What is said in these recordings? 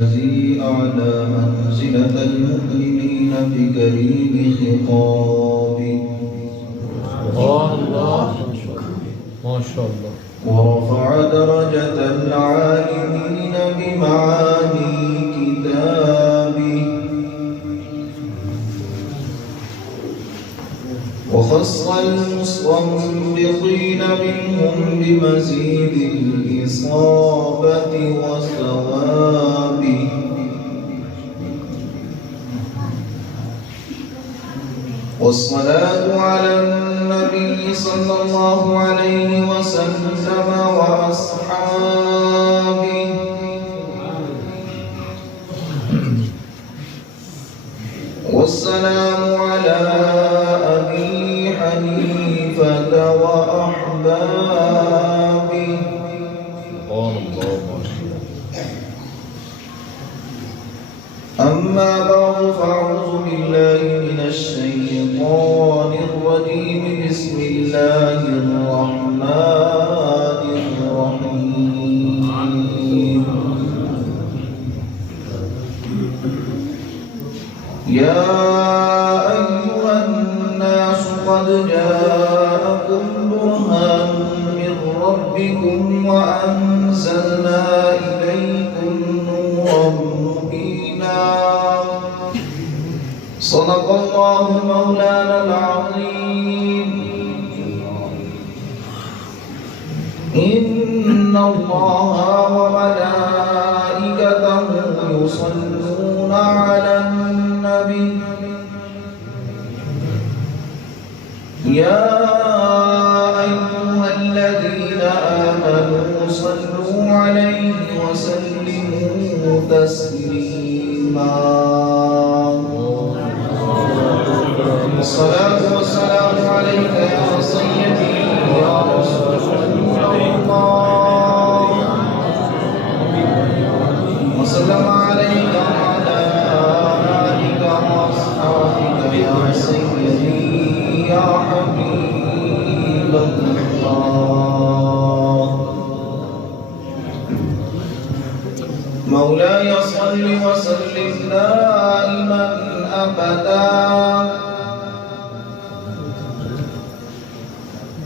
الذي أعلى منزلة المؤمنين بكريم خطابه الله ما شاء الله. ورفع درجة العالمين بمعاني كتابه وخص المصدقين منهم بمزيد الإصابة وثوابه والصلاة على النبي صلى الله عليه وسلم وأصحابه والسلام على أبي حنيفة وأحبابه. أما بعد فأعوذ بالله من الشيطان الرجيم. بسم الله الرحمن الرحيم. يا أيها الناس قد جاءكم برهان من ربكم وأنزلنا إليكم نورا مبينا. صدق الله مولانا العظيم. إن الله وملائكته يصلون على النبي يا أيها الذين آمنوا صلوا عليه وسلموا تسليما. الصلاة والسلام عليك يا سيدي يا رسول الله وسلم عليك وعلى آلك وأصحابك يا سيدي يا حبيب الله. مولاي صل وسلم دائما أبدا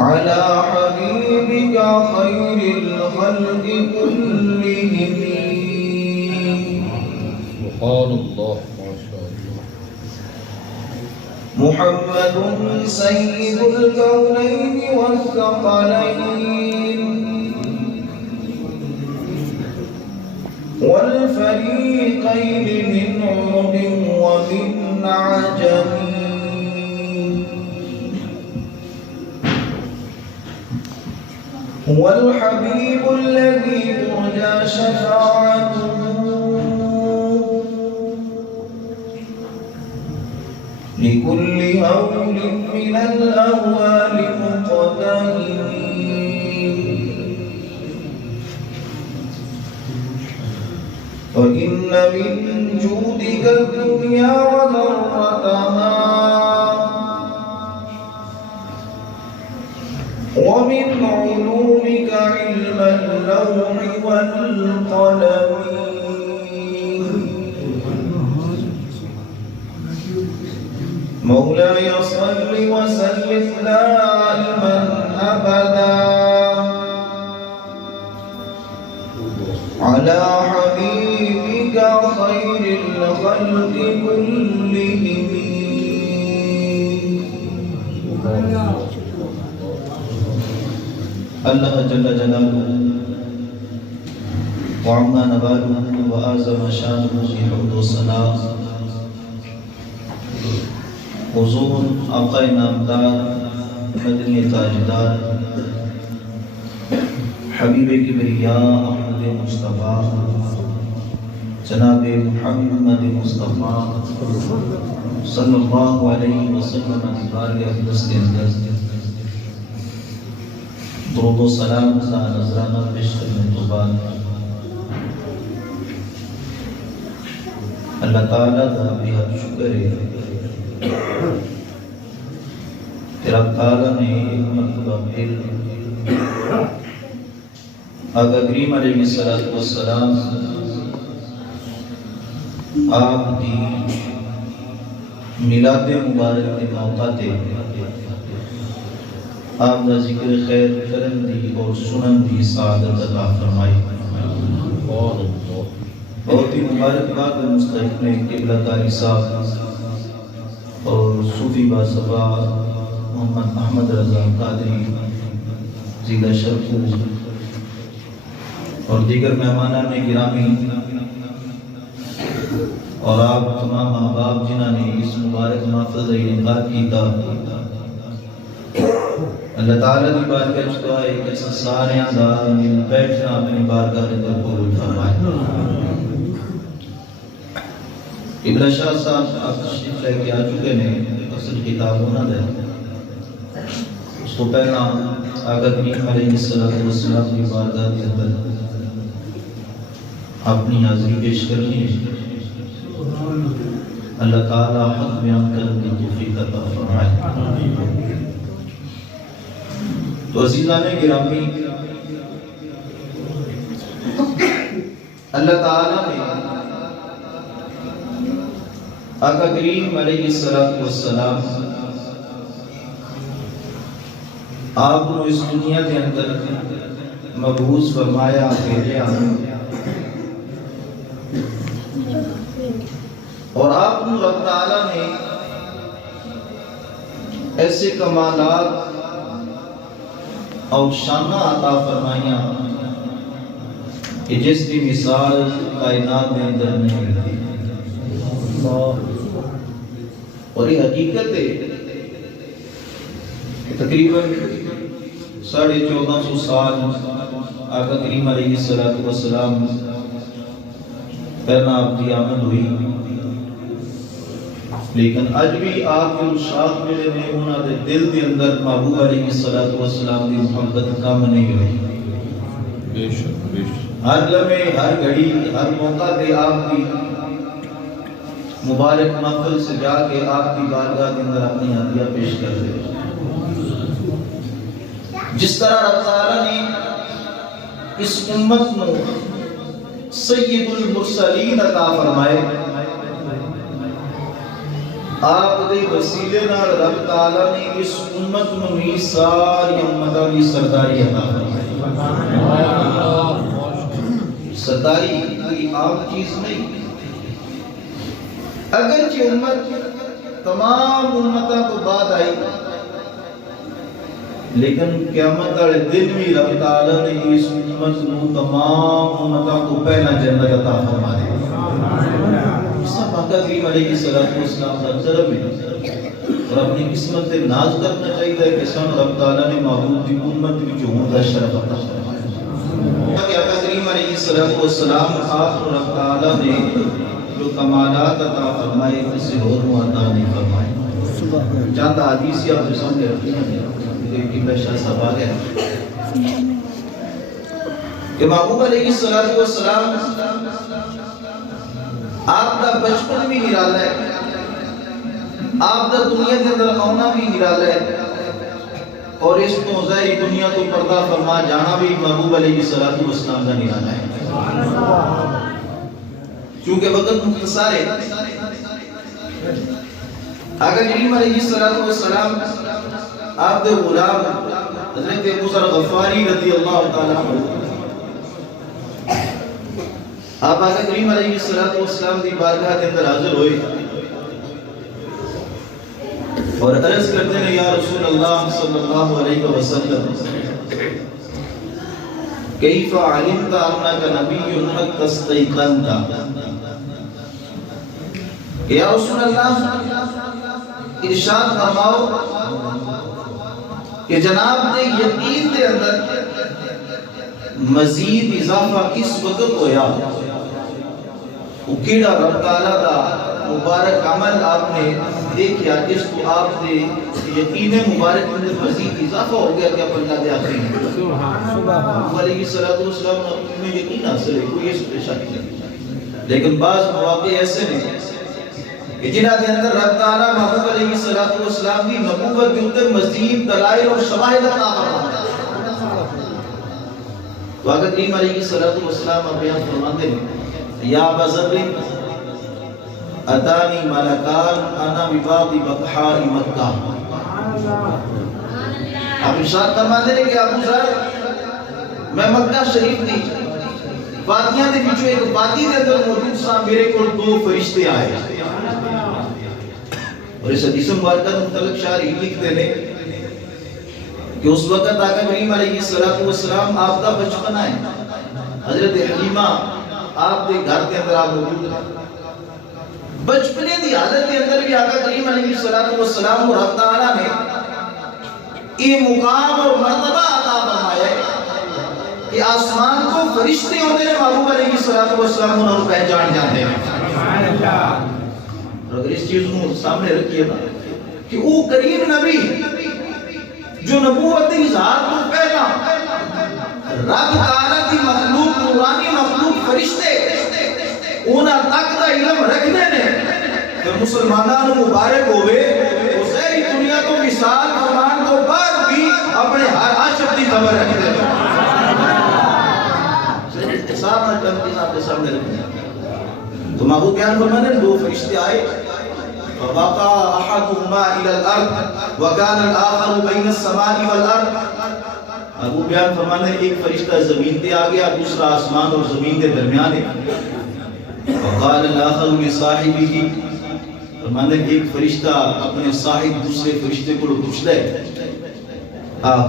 على حبيبك خير الخلق كلهم. سبحان الله ما شاء الله. محمد سيد الكونين والثقلين والفريقين من عرب ومن عجم. هو الحبيب الذي ترجى شفاعته لكل هول من الأهوال مقتهين. فإن من جودك الدنيا وذرتها ومن علومك علم اللوح والقلم. مولاي صل وسلم دائما أبدا على حبيبك خير الخلق كلهم. الله جل جلاله وعما نباله وأعظم شانه بحمد والصلاة. حضور آقا نامدار مدنی تاجدار حبیب کبریا احمد مصطفیٰ جناب محمد مصطفیٰ صلی اللہ علیہ وسلم بارگاہ اقدس کے اندر درود و سلام کا نذرانہ پیش کرنے تو بعد اللہ تعالیٰ کا بہت شکر ہے کہ رب تعالیٰ نے ایک مرتبہ پھر آقا کریم علیہ السلام آپ کی میلاد مبارک کے موقع تے آپ کا ذکر خیر کرن دی اور سنن دی سعادت عطا فرمائی۔ بہت ہی مبارک بات مستحق نے قبلہ قاری صاحب اور صوفی باصفا محمد احمد رضا قادری ضلع شرقو اور دیگر مہمانان گرامی اور آپ تمام احباب جنہوں نے اس مبارک محفل کا انعقاد کیتا، اللہ تعالیٰ کی بارگاہ وچ دعا ہے کہ سارے دا مل بیٹھنا اپنی بارگاہ دے اندر قبول فرمائے۔ قبلہ شاہ صاحب آپ تشریف لے کے آ چکے ہیں، اصل کتاب ہونا دے اس کو پہلا آقا کریم علیہ السلام کی بارگاہ کے اندر اپنی حاضری پیش کرنی ہے۔ اللہ تعالیٰ حق بیان کرنے کی توفیق عطا فرمائے۔ تو عزیزان گرامی، اللہ تعالیٰ نے آقا کریم علیہ السلام آپ کو اس دنیا کے اندر مبعوث فرمایا، بھیجا اور آپ کو رب تعالیٰ نے ایسے کمالات اور شانہ عطا فرمائیاں کہ جس کی مثال کائنات میں اندر نہیں ملتی۔ اور یہ حقیقت ہے کہ تقریباً 1450 سال آقا کریم علیہ السلام پہلا آپ کی آمد ہوئی، لیکن اج بھی آپ کے ارشاد ملے نے انہاں دے دل دے اندر محبوب علیہ السلام دی محبت کم نہیں ہوئی۔ بے شک بے شک ہر لمحے، ہر گھڑی، ہر موقع پہ آپ کی مبارک محفل سے جا کے آپ کی بارگاہ کے اندر اپنی ہدیہ پیش کر دے۔ جس طرح رب تعالیٰ نے اس امت کو سید المرسلین عطا فرمائے، آپ دے وسیلے نال رب تعالیٰ نے اس امت کو بھی ساری امتاں دی سرداری عطا فرمائی۔ سرداری کوئی عام چیز نہیں، اگرچہ امت تمام امتوں کو بعد آئی، لیکن قیامت والے دن بھی رب تعالیٰ نے اس امت کو تمام امتوں کو پہلا جنت عطا فرما دیا۔ آقا کریم علیہ السلام کا کرم ہے اور اپنی قسمت سے ناز کرنا چاہیے کہ سن رب تعالیٰ نے محبوب کی امت وچ ہون دا شرف عطا فرمایا۔ آقا کریم علیہ السلام آپ رب تعالیٰ نے جو کمالات عطا فرمائے کسی اور کو عطا نہیں فرمائے۔ چند حدیث آپ جو سامنے رکھی ہیں کہ شاہ صاحب آ گئے کہ محبوب علیہ السلام آپ کا بچپن بھی نرالا ہے، آپ کا دنیا کے اندر آنا بھی نرالا ہے، اور اس کو ظاہری دنیا تو پردہ فرما جانا بھی محبوب علیہ السلام کا نرالا ہے۔ چونکہ وقت مختصر ہے، آقا کریم علیہ السلام آپ کے غلام حضرت ابو ذر غفاری رضی اللہ تعالیٰ عنہ، آپ آقا کریم علیہ السلام کی بارگاہ کے اندر حاضر ہوئے اور عرض کرتے ہیں یا رسول اللہ صلی اللہ علیہ وسلم کیف علمت انک نبی حتی استیقنت، یا رسول اللہ ارشاد فرماؤ کہ جناب نے یقین دے اندر مزید اضافہ کس وقت ہویا، وہ کیڑا رب تعالیٰ دا مبارک عمل آپ نے دیکھیا جس کو آپ نے یقین مبارک اندر مزید اضافہ ہو گیا کہ اللہ دے آخری ہیں۔ علیہ السلام میں یقین حاصل ہے، کوئی اس پریشانی نہیں، لیکن بعض مواقع ایسے نہیں کہ جنہاں کے اندر رب تعالیٰ محبوب علیہ السلام کی نبوت کے اندر مزید دلائل اور شواہد عطا فرماتا ہے۔ تو آقا کریم علیہ السلام اب بیان فرماتے ہیں یا ابا ذر اتانی ملکان انا بباب بطحاء مکہ. آپ ارشاد فرماتے ہیں کہ ابو ذر میں مکہ شریف دی وادیاں دے وچوں ایک وادی دے اندر موجود سا میرے کول دو فرشتے آئے. اور اس حدیث مبارکہ متعلق شارح لکھتے ہیں کہ اس وقت آقا کریم علیہ السلام آپ کا بچپن ہے. حضرت حلیمہ آپ کے گھر کے اندر آپ موجود ہیں. بچپنے دی حالت کے اندر بھی آقا کریم علیہ السلام اور رب تعالیٰ نے یہ مقام اور مرتبہ عطا فرمایا ہے کہ آسمان کو فرشتے ہوتے ہیں محبوب علیہ السلام انہوں پہچان جاتے ہیں. اور اگر اس چیز کو سامنے رکھیے نا کہ وہ کریم نبی جو نبوت اظہار کو پہلا رب تعالیٰ کی مخلوق نورانی مخلوق فرشتے انہاں تک دا علم رکھنے نے کہ مسلمانوں مبارک ہوئے اسے دنیا کو مثال فرمان کو بعد بھی اپنے ہر عاشق کی خبر رکھتے ہیں. اختصار نہ چند چیز آپ کے سامنے رکھتے تو محبوب بیان فرمانے دو فرشتے آئے فوقع احدهما الى الارض وكان الاخر بين السماء والارض. ابو بیان فرمانے ایک فرشتہ زمین پہ آ گیا دوسرا آسمان اور زمین کے درمیان ہے. وقال الاخر لصاحبه فرمانے ایک فرشتہ اپنے صاحب دوسرے فرشتے کو پوچھتا ہے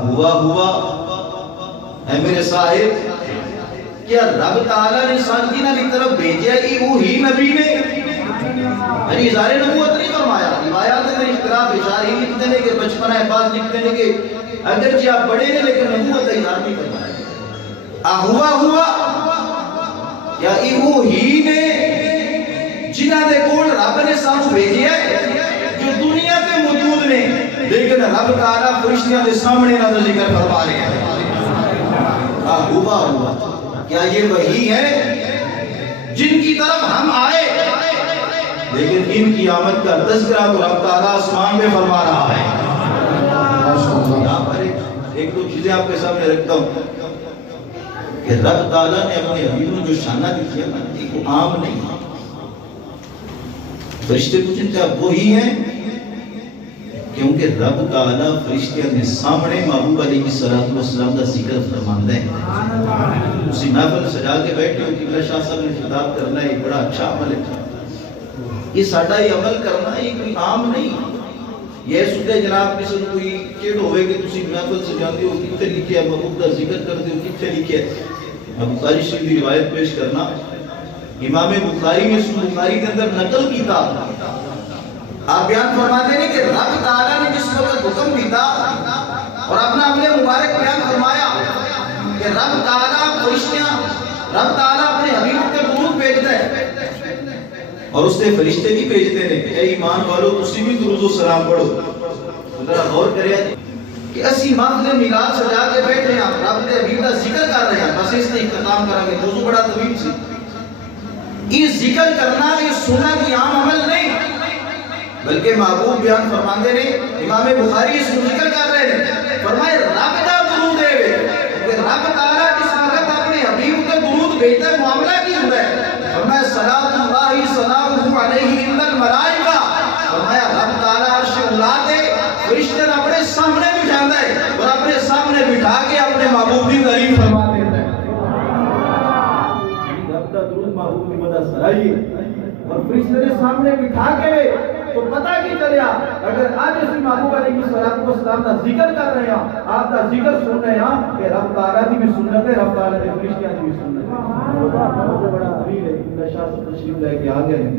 ہوا اے میرے صاحب کیا رب تعالیٰ نے سانجینہ کی طرف بھیجا ہے وہی نبی نے یعنی اظہار نبوت نہیں فرمایا. روایات میں اختلاف اشار ہی لکھتے ہیں کہ بچپن ہے بعض لکھتے ہیں کہ اگرچہ آپ بڑے ہیں لیکن نبوت کا اظہار نہیں فرمایا. ہوا یا وہی نے جنہاں دے کول رب نے سانو بھیجیا ہے جو دنیا تے موجود نے لیکن رب تعالیٰ فرشتیاں دے سامنے نہ ذکر فرما رہے ہیں. ہوا کیا یہ وہی ہے جن کی طرف ہم آئے لیکن ان کی آمد کا تذکرہ تو رب تعالیٰ آسمان میں فرما رہا ہے. یہاں پر ایک دو چیزیں آپ کے سامنے رکھتا ہوں کہ رب تعالیٰ نے اپنے حبیبوں جو شانہ دکھیا کہ وہ عام نہیں. فرشتے پوچھتے ہیں وہی ہیں کیونکہ رب تعالیٰ فرشتیاں کے سامنے محبوب علیہ السلام کا ذکر فرماندہ ہے. اسی محفل سجا کے بیٹھے ہو کہ شاہ صاحب نے خطاب کرنا ہے بڑا اچھا عمل ہے. یہ ساڈا یہ عمل کرنا یہ کوئی عام نہیں. یہ سوچے جناب کسی نے کوئی چیڑ ہوئے کہ تسی محفل سجاتے ہو کتنے لکھے ہے محبوب کا ذکر کرتے ہو کتنے لکھے ہے. بخاری شریف کی روایت پیش کرنا امام بخاری میں سن بخاری کے اندر نقل کیتا آپ بیان فرماتے ہیں کہ رب تعالیٰ نے جس وقت حکم دیتا اور اپنا عمل مبارک بیان فرمایا کہ رب تعالیٰ فرشتیاں رب تعالیٰ اپنے حبیب کے درود بھیجتا ہے اور اس نے فرشتے بھی بھیجتے ہیں اے ایمان والو تسی بھی درود و سلام پڑھو. ذرا غور کریں کہ اسی محفل میلاد سجا کے بیٹھے ہیں رب کے حبیب کا ذکر کر رہے ہیں. بس اس نے اختتام کرا کہ موضوع بڑا طویل سی. یہ ذکر کرنا یہ سننا کوئی عام عمل نہیں بلکہ محبوب بیان فرماندے نے امام بخاری اس کو ذکر کر رہے ہیں فرمائے رب کا درود ہے کہ رب تعالیٰ جس وقت اپنے حبیب کے درود بھیجتا ہے معاملہ کی ہوتا ہے. فرمایا صلاۃ اللہ سلامہ علیہ ان الملائکہ فرمایا رب تعالیٰ عرش اللہ دے فرشتے اپنے سامنے بٹھاتا ہے اور اپنے سامنے بٹھا کے اپنے محبوب کی تعریف فرما دیتا ہے. رب کا درود محبوب کی مدد سرائیے اور فرشتے کے سامنے بٹھا کے تو پتہ کی چلیا اگر آج اسی محبوب علیہ السلام کا ذکر کر رہے ہیں آپ کا ذکر سن رہے ہیں کہ رب تعالیٰ کی بھی سنت ہے رب تعالیٰ کے فرشتیاں کی بھی سنت ہے. بڑا حویل ہے شاہ تشریف لے کے آ گئے ہیں